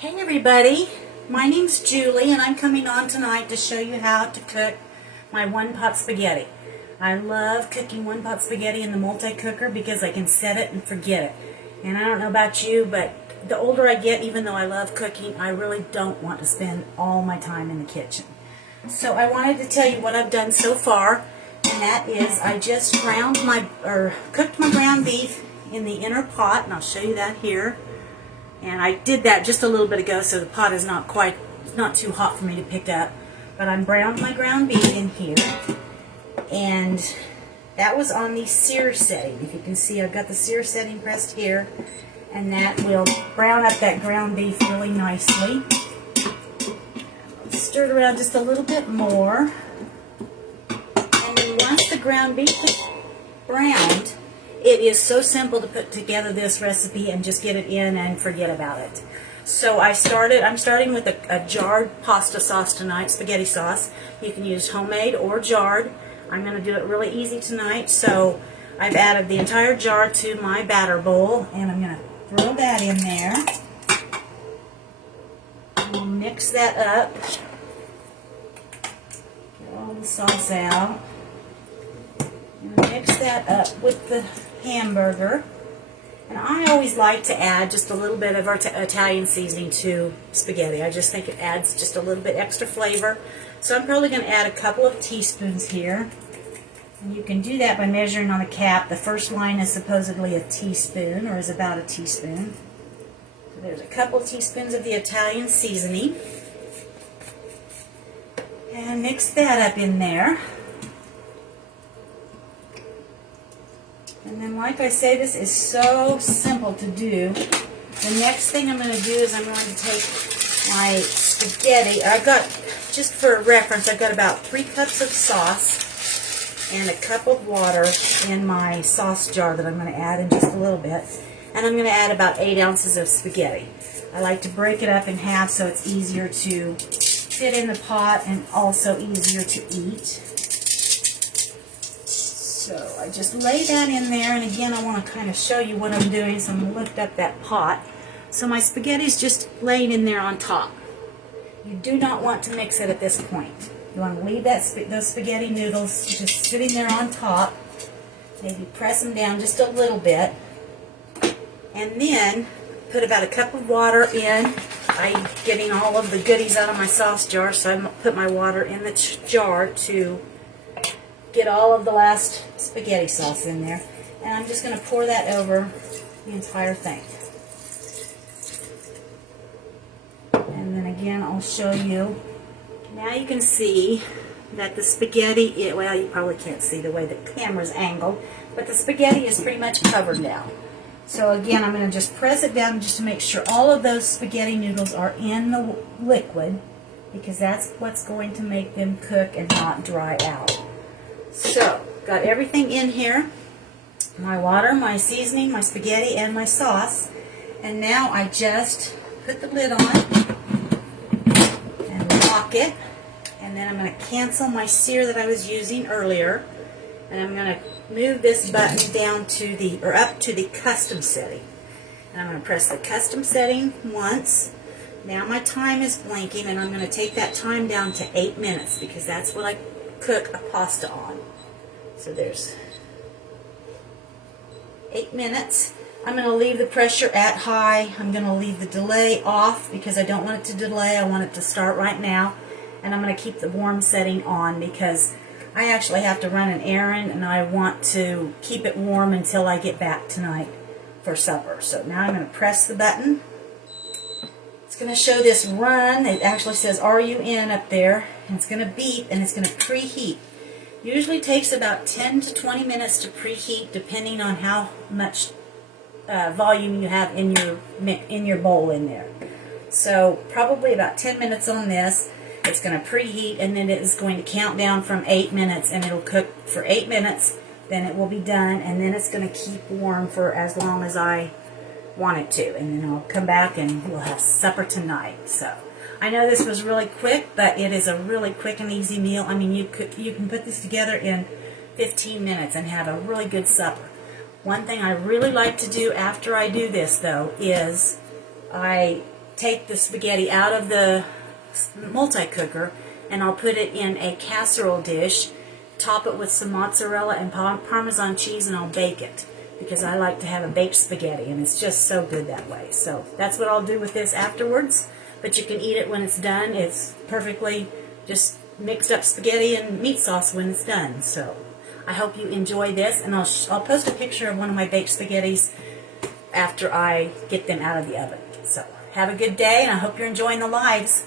Hey everybody, my name's Julie and I'm coming on tonight to show you how to cook my one-pot spaghetti. I love cooking one-pot spaghetti in the multi-cooker because I can set it and forget it. And I don't know about you, but the older I get, even though I love cooking, I really don't want to spend all my time in the kitchen. So I wanted to tell you what I've done so far, and that is I just cooked my ground beef in the inner pot, and I'll show you that here. And I did that just a little bit ago, so the pot is not too hot for me to pick up. But I'm browned my ground beef in here, and that was on the sear setting. If you can see, I've got the sear setting pressed here, and that will brown up that ground beef really nicely. Stir it around just a little bit more, and then once the ground beef is browned, it is so simple to put together this recipe and just get it in and forget about it. So I'm starting with a jarred pasta sauce tonight, spaghetti sauce. You can use homemade or jarred. I'm going to do it really easy tonight. So I've added the entire jar to my batter bowl, and I'm going to throw that in there. We'll mix that up. Get all the sauce out. And mix that up with the hamburger. And I always like to add just a little bit of our Italian seasoning to spaghetti. I just think it adds just a little bit extra flavor. So I'm probably going to add a couple of teaspoons here. And you can do that by measuring on the cap. The first line is supposedly a teaspoon, or is about a teaspoon. So there's a couple of teaspoons of the Italian seasoning. And mix that up in there. And then, like I say, this is so simple to do. The next thing I'm going to do is I'm going to take my spaghetti. I've got, just for reference, I've got about 3 cups of sauce and a cup of water in my sauce jar that I'm going to add in just a little bit. And I'm going to add about 8 ounces of spaghetti. I like to break it up in half so it's easier to fit in the pot and also easier to eat. So I just lay that in there, and again I want to kind of show you what I'm doing, so I'm going to lift up that pot. So my spaghetti's just laying in there on top. You do not want to mix it at this point. You want to leave those spaghetti noodles just sitting there on top. Maybe press them down just a little bit. And then put about a cup of water in. I'm getting all of the goodies out of my sauce jar, so I put my water in the jar to get all of the last spaghetti sauce in there. And I'm just going to pour that over the entire thing. And then again, I'll show you. Now you can see that the spaghetti, well, you probably can't see the way the camera's angled, but the spaghetti is pretty much covered now. So again, I'm going to just press it down just to make sure all of those spaghetti noodles are in the liquid, because that's what's going to make them cook and not dry out. So, got everything in here, my water, my seasoning, my spaghetti, and my sauce. And now I just put the lid on and lock it. And then I'm going to cancel my sear that I was using earlier. And I'm going to move this button down to up to the custom setting. And I'm going to press the custom setting once. Now my time is blinking, and I'm going to take that time down to 8 minutes, because that's what I cook a pasta on. So there's 8 minutes. I'm going to leave the pressure at high. I'm going to leave the delay off because I don't want it to delay. I want it to start right now. And I'm going to keep the warm setting on because I actually have to run an errand, and I want to keep it warm until I get back tonight for supper. So now I'm going to press the button. It's going to show this run. It actually says, "Are you in?" up there. And it's going to beep, and it's going to preheat. Usually takes about 10 to 20 minutes to preheat, depending on how much volume you have in your bowl in there. So probably about 10 minutes on this. It's going to preheat, and then it is going to count down from 8 minutes, and it'll cook for 8 minutes. Then it will be done, and then it's going to keep warm for as long as I want it to. And then I'll come back and we'll have supper tonight. So I know this was really quick, but it is a really quick and easy meal. I mean, you can put this together in 15 minutes and have a really good supper. One thing I really like to do after I do this, though, is I take the spaghetti out of the multi-cooker, and I'll put it in a casserole dish, top it with some mozzarella and Parmesan cheese, and I'll bake it, because I like to have a baked spaghetti, and it's just so good that way. So that's what I'll do with this afterwards, but you can eat it when it's done. It's perfectly just mixed up spaghetti and meat sauce when it's done. So I hope you enjoy this, and I'll post a picture of one of my baked spaghettis after I get them out of the oven. So have a good day, and I hope you're enjoying the lives.